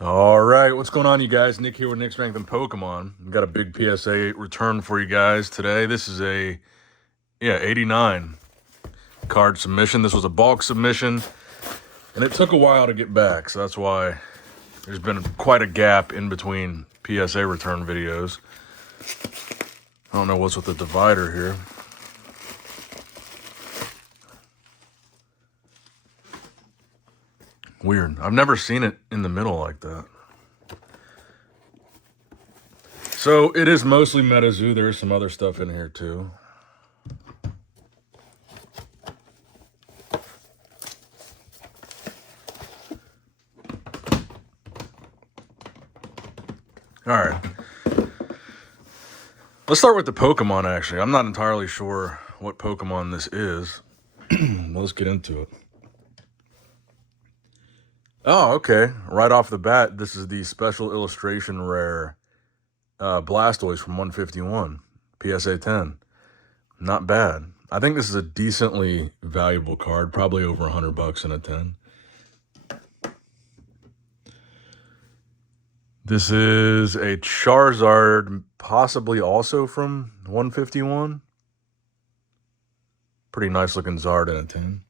All right, what's going on, you guys? Nick here with Nick's Strength and Pokemon. We've got a big PSA return for you guys today. This is a 89 card submission. This was a bulk submission, and it took a while to get back, so that's why there's been quite a gap in between PSA return videos. I don't know what's with the divider here. Weird. I've never seen it in the middle like that. So it is mostly Metazoo. There is some other stuff in here too. All right. Let's start with the Pokemon, actually. I'm not entirely sure what Pokemon this is. Let's get into it. Oh, okay. Right off the bat, this is the special illustration rare Blastoise from 151, PSA 10. Not bad. I think this is a decently valuable card, probably over $100 in a 10. This is a Charizard, possibly also from 151. Pretty nice looking Zard in a 10.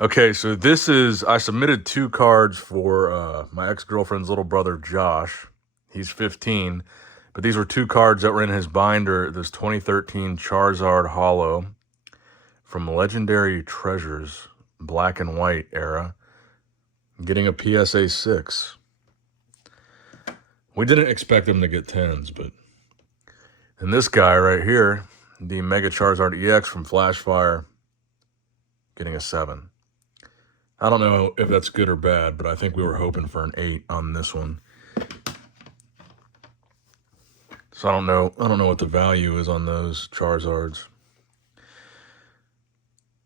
Okay, so this is, I submitted 2 cards for my ex-girlfriend's little brother, Josh. He's 15, but these were 2 cards that were in his binder. This 2013 Charizard Holo from Legendary Treasures, black and white era, getting a PSA 6. We didn't expect him to get 10s, but... And this guy right here, the Mega Charizard EX from Flashfire, getting a 7. I don't know if that's good or bad, but I think we were hoping for an 8 on this one. So I don't know what the value is on those Charizards.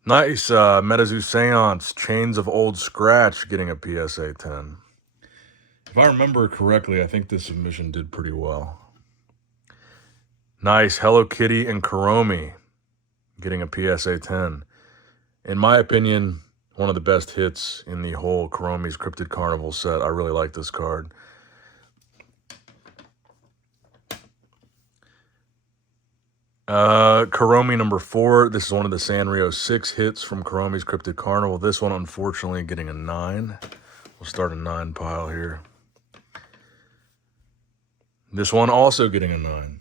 Nice Metazoo Seance, Chains of Old Scratch, getting a PSA 10. If I remember correctly, I think this submission did pretty well. Nice Hello Kitty and Kuromi, getting a PSA 10. In my opinion, one of the best hits in the whole Kuromi's Cryptid Carnival set. I really like this card. Kuromi number 4. This is one of the Sanrio 6 hits from Kuromi's Cryptid Carnival. This one, unfortunately, getting a 9. We'll start a 9 pile here. This one also getting a 9.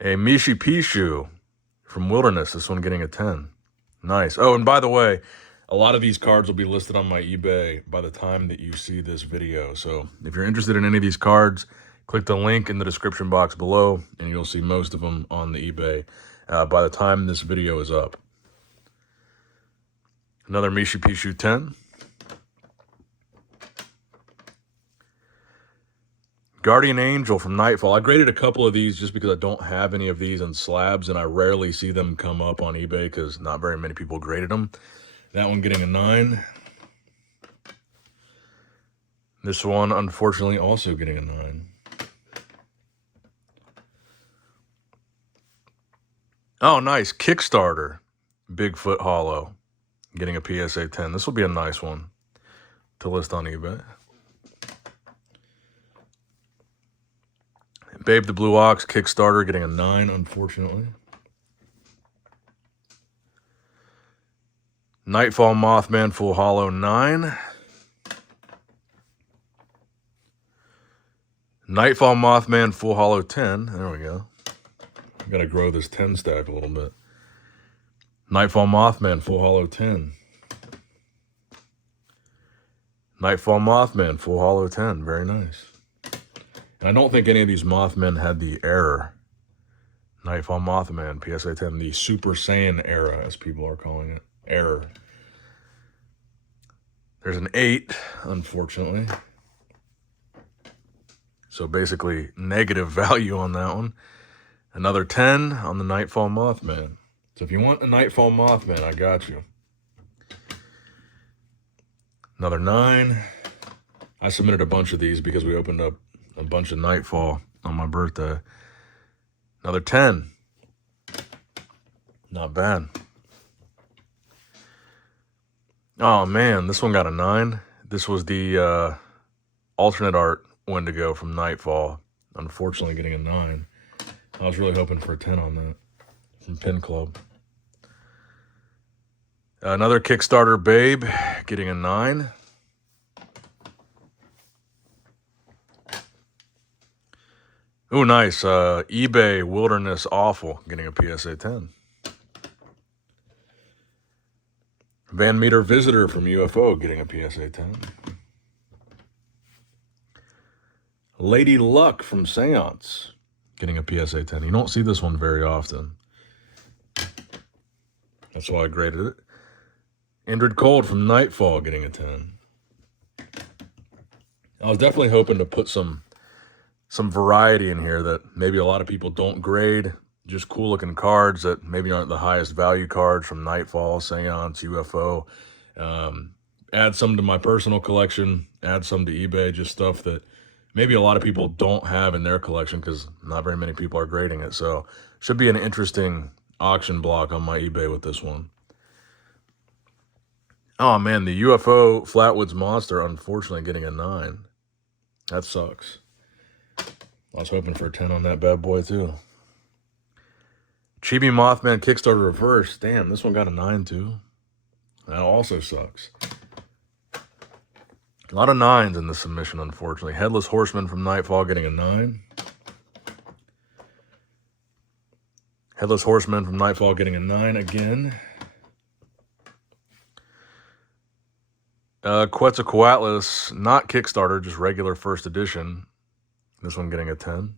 A Mishi Pishu from Wilderness. This one getting a 10. Nice. Oh, and by the way, a lot of these cards will be listed on my eBay by the time that you see this video. So if you're interested in any of these cards, click the link in the description box below, and you'll see most of them on the eBay by the time this video is up. Another Mishi Pishu 10. Guardian Angel from Nightfall. I graded a couple of these just because I don't have any of these in slabs, and I rarely see them come up on eBay because not very many people graded them. That one getting a 9. This one, unfortunately, also getting a 9. Oh, nice. Kickstarter. Bigfoot Holo. Getting a PSA 10. This will be a nice one to list on eBay. Babe the Blue Ox, Kickstarter, getting a 9, unfortunately. Nightfall Mothman, Full Holo, 9. Nightfall Mothman, Full Holo, 10. There we go. Got to grow this 10 stack a little bit. Nightfall Mothman, Full Holo, 10. Nightfall Mothman, Full Holo, 10. Very nice. And I don't think any of these Mothmen had the error. Nightfall Mothman, PSA 10, the Super Saiyan era, as people are calling it. Error. There's an 8, unfortunately. So basically, negative value on that one. Another 10 on the Nightfall Mothman. So if you want a Nightfall Mothman, I got you. Another 9. I submitted a bunch of these because we opened up a bunch of Nightfall on my birthday. Another 10. Not bad. Oh, man, this one got a 9. This was the alternate art Wendigo from Nightfall. Unfortunately, getting a 9. I was really hoping for a 10 on that from Pin Club. Another Kickstarter Babe, getting a 9. Oh, nice. eBay Wilderness Awful, getting a PSA 10. Van Meter Visitor from UFO, getting a PSA 10. Lady Luck from Seance, getting a PSA 10. You don't see this one very often. That's why I graded it. Indrid Cold from Nightfall, getting a 10. I was definitely hoping to put some variety in here that maybe a lot of people don't grade. Just cool looking cards that maybe aren't the highest value cards from Nightfall, Seance, UFO. Add some to my personal collection, add some to eBay, just stuff that maybe a lot of people don't have in their collection because not very many people are grading it. So should be an interesting auction block on my eBay with this one. Oh man, the UFO Flatwoods Monster, unfortunately getting a 9. That sucks. I was hoping for a 10 on that bad boy too. Chibi Mothman Kickstarter Reverse. Damn, this one got a 9 too. That also sucks. A lot of 9s in this submission, unfortunately. Headless Horseman from Nightfall getting a 9. Headless Horseman from Nightfall getting a 9 again. Quetzalcoatlus, not Kickstarter, just regular first edition. This one getting a 10.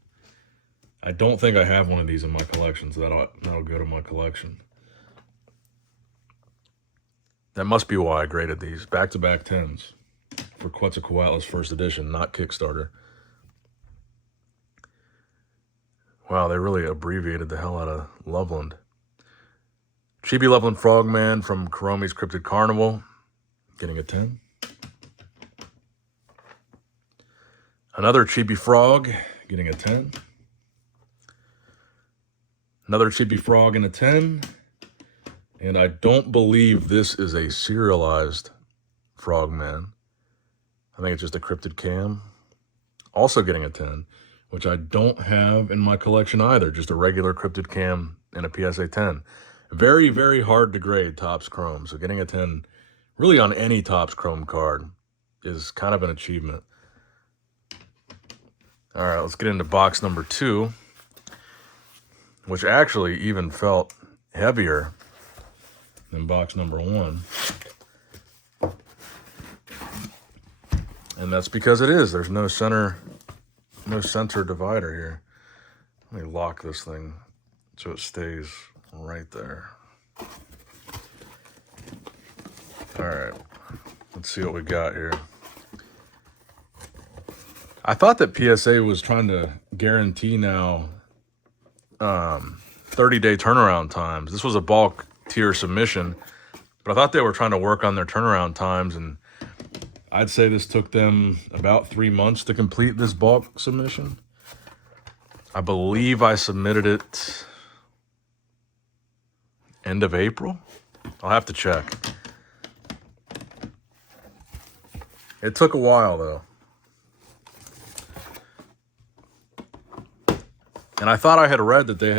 I don't think I have one of these in my collection, so that'll go to my collection. That must be why I graded these. Back-to-back 10s for Quetzalcoatlus first edition, not Kickstarter. Wow, they really abbreviated the hell out of Loveland. Chibi Loveland Frogman from Kuromi's Cryptid Carnival, getting a 10. Another Chibi Frog, getting a 10. Another Chibi Frog and a 10. And I don't believe this is a serialized Frogman. I think it's just a Cryptid Cam. Also getting a 10, which I don't have in my collection either. Just a regular Cryptid Cam and a PSA 10. Very, very hard to grade Topps Chrome. So getting a 10 really on any Topps Chrome card is kind of an achievement. All right, let's get into box number 2, which actually even felt heavier than box number 1. And that's because it is. There's no center divider here. Let me lock this thing so it stays right there. All right, let's see what we got here. I thought that PSA was trying to guarantee now 30-day turnaround times. This was a bulk tier submission, but I thought they were trying to work on their turnaround times, and I'd say this took them about 3 months to complete this bulk submission. I believe I submitted it end of April. I'll have to check. It took a while though. And I thought I had read that they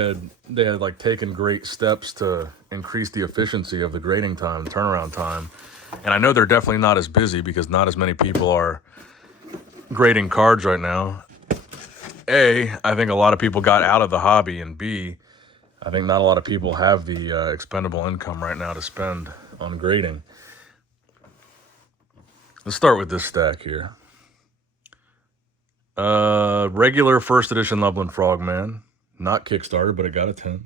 had like taken great steps to increase the efficiency of the grading time, turnaround time. And I know they're definitely not as busy because not as many people are grading cards right now. A, I think a lot of people got out of the hobby, and B, I think not a lot of people have the expendable income right now to spend on grading. Let's start with this stack here. Regular first edition Loveland Frogman, not Kickstarter, but it got a 10.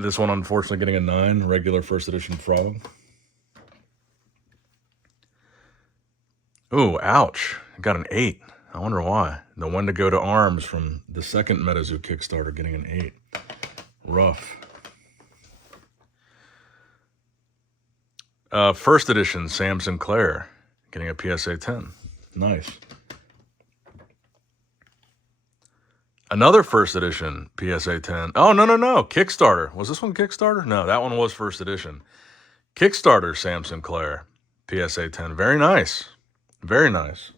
This one, unfortunately, getting a 9, regular first edition Frog. Ooh, ouch. Got an 8. I wonder why. The Wendigo to Arms from the second Metazoo Kickstarter getting an 8. Rough. First edition Sam Sinclair getting a PSA 10. Nice. Another first edition PSA 10. Oh, no. Kickstarter. Was this one Kickstarter? No, that one was first edition. Kickstarter Sam Sinclair PSA 10. Very nice. Very nice.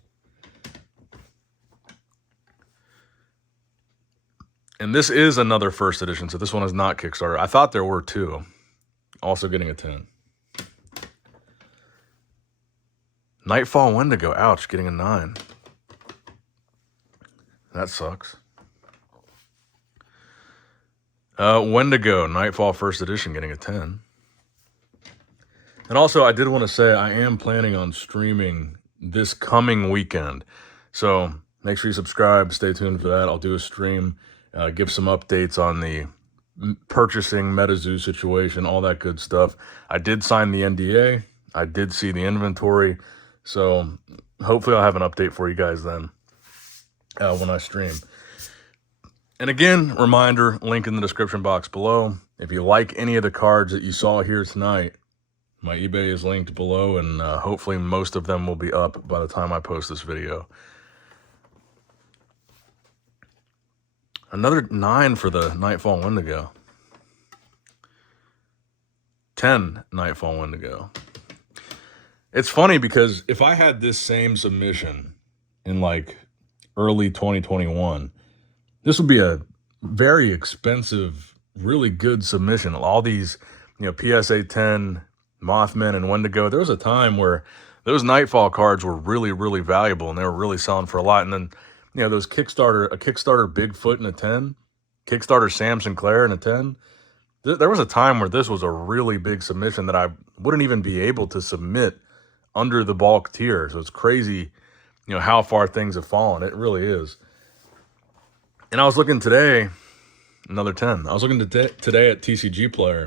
And this is another first edition, so this one is not Kickstarter. I thought there were two. Also getting a 10. Nightfall Wendigo. Ouch, getting a 9. That sucks. Wendigo, Nightfall First Edition, getting a 10. And also, I did want to say I am planning on streaming this coming weekend. So make sure you subscribe. Stay tuned for that. I'll do a stream, give some updates on the purchasing Metazoo situation, all that good stuff. I did sign the NDA. I did see the inventory. So hopefully I'll have an update for you guys then when I stream. And again, reminder, link in the description box below. If you like any of the cards that you saw here tonight, my eBay is linked below, and hopefully most of them will be up by the time I post this video. Another 9 for the Nightfall Wendigo. 10 Nightfall Wendigo. It's funny because if I had this same submission in like early 2021, this would be a very expensive, really good submission. All these, PSA 10, Mothman, and Wendigo. There was a time where those Nightfall cards were really, really valuable, and they were really selling for a lot. And then, those Kickstarter Bigfoot in a 10, Kickstarter Sam Sinclair in a 10. There was a time where this was a really big submission that I wouldn't even be able to submit under the bulk tier. So it's crazy, how far things have fallen. It really is. And I was looking today, another 10. I was looking today at TCG Player,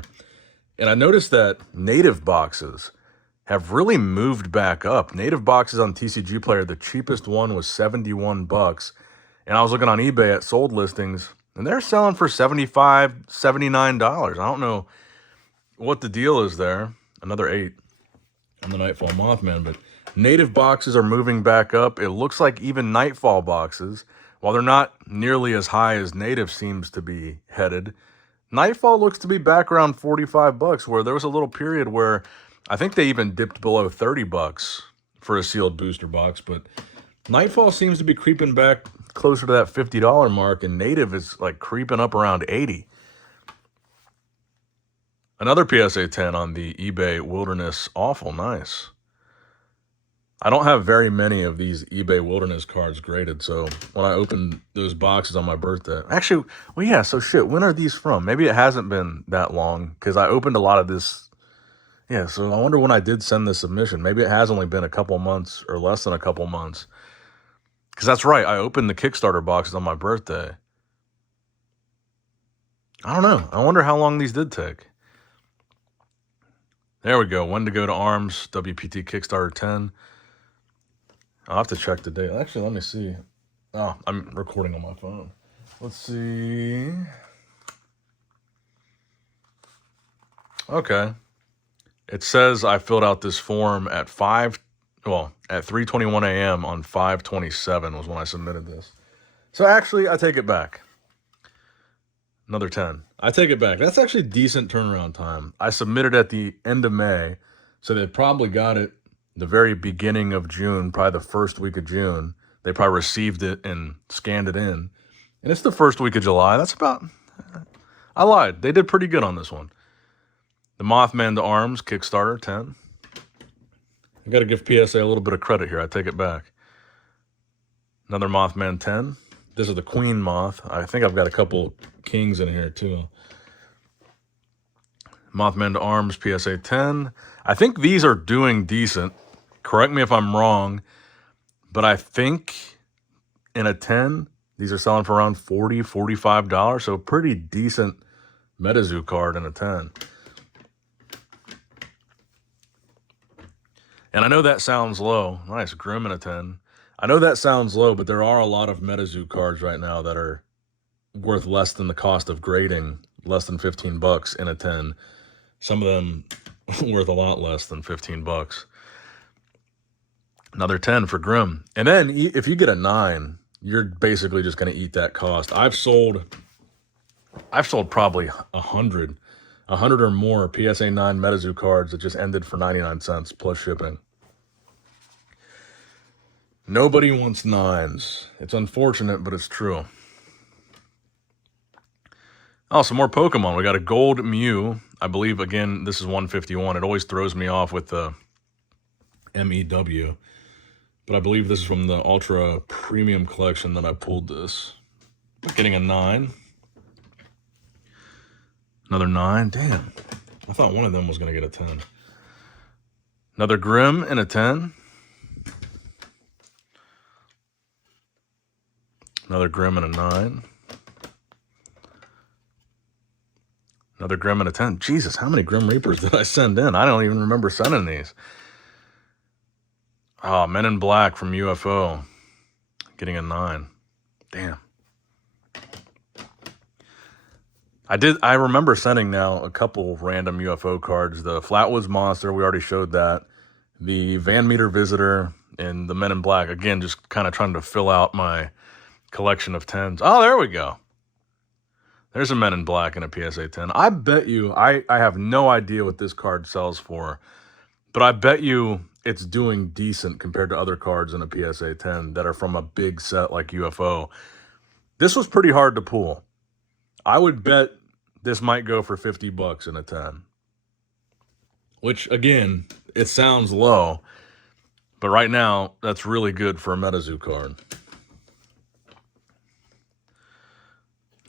and I noticed that native boxes have really moved back up. Native boxes on TCG Player, the cheapest one was $71. And I was looking on eBay at sold listings, and they're selling for $75, $79. I don't know what the deal is there. Another 8 on the Nightfall Mothman, but native boxes are moving back up. It looks like even Nightfall boxes, while they're not nearly as high as native seems to be headed, Nightfall looks to be back around $45, where there was a little period where I think they even dipped below $30 for a sealed booster box. But Nightfall seems to be creeping back closer to that $50 mark, and native is like creeping up around $80. Another PSA 10 on the eBay Wilderness. Awful nice. I don't have very many of these eBay Wilderness cards graded, so when I opened those boxes on my birthday... Actually, well, yeah, so shit, when are these from? Maybe it hasn't been that long, because I opened a lot of this... Yeah, so I wonder when I did send this submission. Maybe it has only been a couple months, or less than a couple months. Because that's right, I opened the Kickstarter boxes on my birthday. I don't know. I wonder how long these did take. There we go. Wendigo to Arms, WPT Kickstarter 10. I'll have to check the date. Actually, let me see. Oh, I'm recording on my phone. Let's see. Okay. It says I filled out this form at 3:21 a.m. on 5/27 was when I submitted this. So actually, I take it back. Another 10. I take it back. That's actually decent turnaround time. I submitted at the end of May, so they probably got it the very beginning of June, probably the first week of June. They probably received it and scanned it in. And it's the first week of July. That's about... I lied. They did pretty good on this one. The Mothman to Arms, Kickstarter, 10. I got to give PSA a little bit of credit here. I take it back. Another Mothman, 10. This is the Queen Moth. I think I've got a couple kings in here, too. Mothman to Arms, PSA 10. I think these are doing decent. Correct me if I'm wrong, but I think in a 10, these are selling for around $40, $45. So pretty decent Metazoo card in a 10. And I know that sounds low. Nice, Grim in a 10. I know that sounds low, but there are a lot of Metazoo cards right now that are worth less than the cost of grading, less than $15 in a 10. Some of them worth a lot less than $15. Another 10 for Grim. And then if you get a 9, you're basically just going to eat that cost. I've sold probably 100 or more PSA 9 Metazoo cards that just ended for 99 cents plus shipping. Nobody wants 9s. It's unfortunate, but it's true. Oh, some more Pokemon. We got a gold Mew. I believe, again, this is 151. It always throws me off with the MEW. But I believe this is from the Ultra Premium Collection that I pulled this. Getting a 9. Another 9. Damn. I thought one of them was going to get a 10. Another Grim and a 10. Another Grim and a 9. Another Grim and a 10. Jesus, how many Grim Reapers did I send in? I don't even remember sending these. Oh, Men in Black from UFO. Getting a 9. Damn. I remember sending now a couple random UFO cards. The Flatwoods Monster, we already showed that. The Van Meter Visitor and the Men in Black. Again, just kind of trying to fill out my collection of 10s. Oh, there we go. There's a Men in Black and a PSA 10. I bet you, I have no idea what this card sells for, but I bet you it's doing decent compared to other cards in a PSA 10 that are from a big set like UFO. This was pretty hard to pull. I would bet this might go for 50 bucks in a 10. Which, again, it sounds low, but right now, that's really good for a Metazoo card.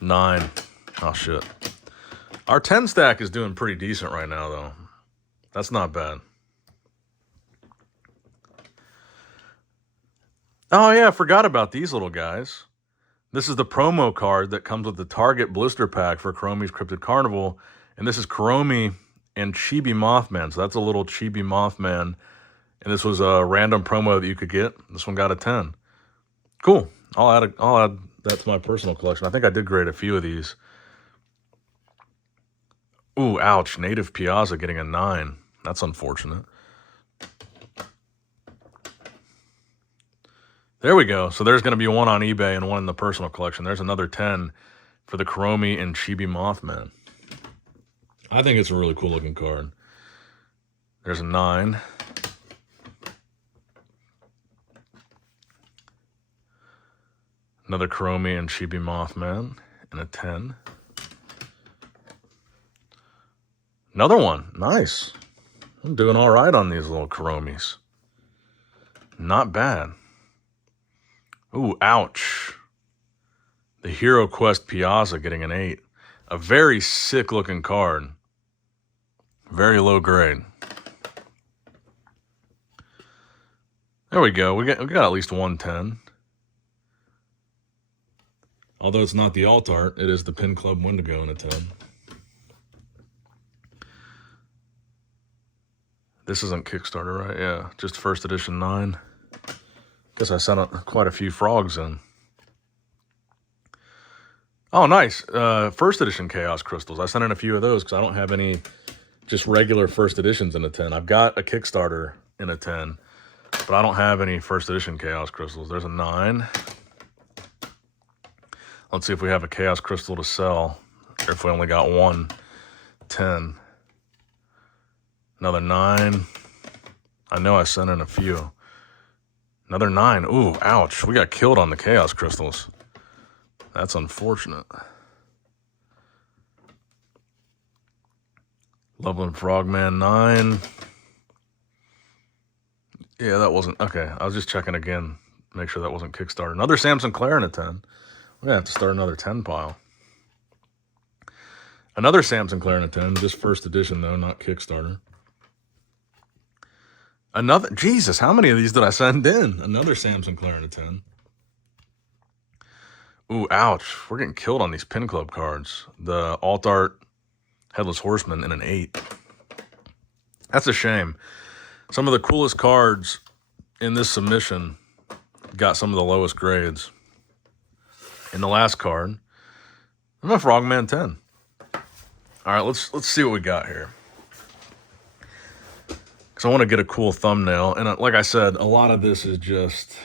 9. Oh, shit. Our 10 stack is doing pretty decent right now, though. That's not bad. Oh, yeah, I forgot about these little guys. This is the promo card that comes with the Target blister pack for Kuromi's Cryptid Carnival. And this is Kuromi and Chibi Mothman. So that's a little Chibi Mothman. And this was a random promo that you could get. This one got a 10. Cool. I'll add that to my personal collection. I think I did grade a few of these. Ooh, ouch. Native Piazza getting a 9. That's unfortunate. There we go. So there's going to be one on eBay and one in the personal collection. There's another 10 for the Kuromi and Chibi Mothman. I think it's a really cool looking card. There's a 9. Another Kuromi and Chibi Mothman and a 10. Another one. Nice. I'm doing all right on these little Kuromis. Not bad. Ooh, ouch. The Hero Quest Piazza getting an 8. A very sick looking card. Very low grade. There we go. We got at least 110. Although it's not the alt art, it is the Pin Club Wendigo in a 10. This isn't Kickstarter, right? Yeah, just first edition 9. Guess I sent quite a few frogs in. Oh, nice. First edition Chaos Crystals. I sent in a few of those because I don't have any just regular first editions in a 10. I've got a Kickstarter in a 10, but I don't have any first edition Chaos Crystals. There's a 9. Let's see if we have a Chaos Crystal to sell, or if we only got one 10. Another 9. I know I sent in a few. Another 9. Ooh, ouch. We got killed on the Chaos Crystals. That's unfortunate. Loveland Frogman 9. Yeah, that wasn't... Okay, I was just checking again. Make sure that wasn't Kickstarter. Another Samson Clare in a 10. We're going to have to start another 10 pile. Another Samson Clare in a 10. Just first edition, though, not Kickstarter. Another... Jesus, how many of these did I send in? Another Samson Clare in a 10. Ooh, ouch. We're getting killed on these Pin Club cards. The Alt Art Headless Horseman in an 8. That's a shame. Some of the coolest cards in this submission got some of the lowest grades. In the last card, I'm a Frogman 10. All right, let's see what we got here. Because I want to get a cool thumbnail. And like I said, a lot of this is just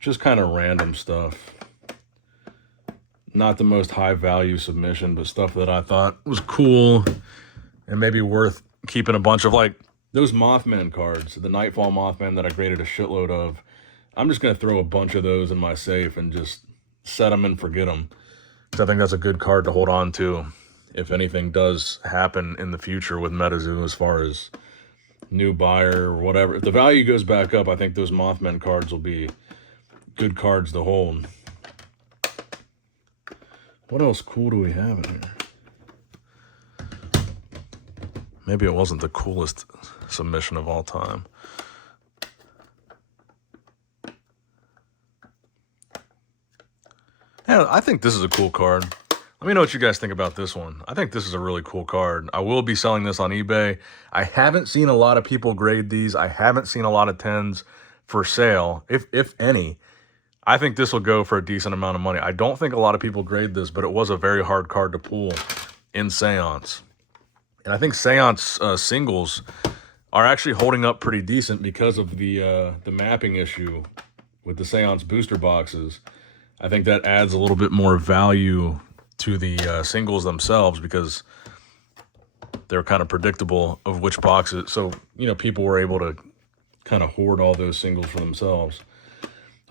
just kind of random stuff. Not the most high value submission, but stuff that I thought was cool and maybe worth keeping a bunch of. Like those Mothman cards, the Nightfall Mothman that I graded a shitload of. I'm just going to throw a bunch of those in my safe and just set them and forget them. Because I think that's a good card to hold on to if anything does happen in the future with Metazoo as far as new buyer or whatever. If the value goes back up, I think those Mothman cards will be good cards to hold. What else cool do we have in here? Maybe it wasn't the coolest submission of all time. Yeah, I think this is a cool card. Let me know what you guys think about this one. I think this is a really cool card. I will be selling this on eBay. I haven't seen a lot of people grade these. I haven't seen a lot of 10s for sale, if any. I think this will go for a decent amount of money. I don't think a lot of people grade this, but it was a very hard card to pull in Seance. And I think Seance singles are actually holding up pretty decent because of the mapping issue with the Seance booster boxes. I think that adds a little bit more value to the singles themselves because they're kind of predictable of which boxes. So, you know, people were able to kind of hoard all those singles for themselves.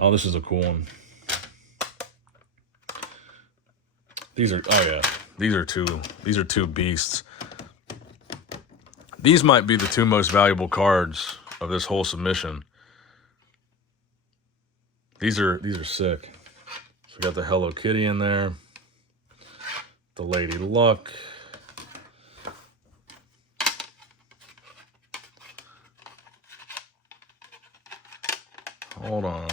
Oh, this is a cool one. These are, oh yeah, these are two beasts. These might be the two most valuable cards of this whole submission. These are sick. So we got the Hello Kitty in there, the Lady Luck. Hold on.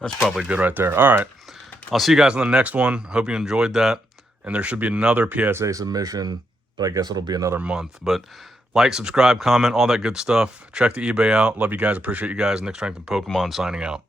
That's probably good right there. All right. I'll see you guys on the next one. Hope you enjoyed that. And there should be another PSA submission, but I guess it'll be another month. But like, subscribe, comment, all that good stuff. Check the eBay out. Love you guys. Appreciate you guys. Nick Strength and Pokemon signing out.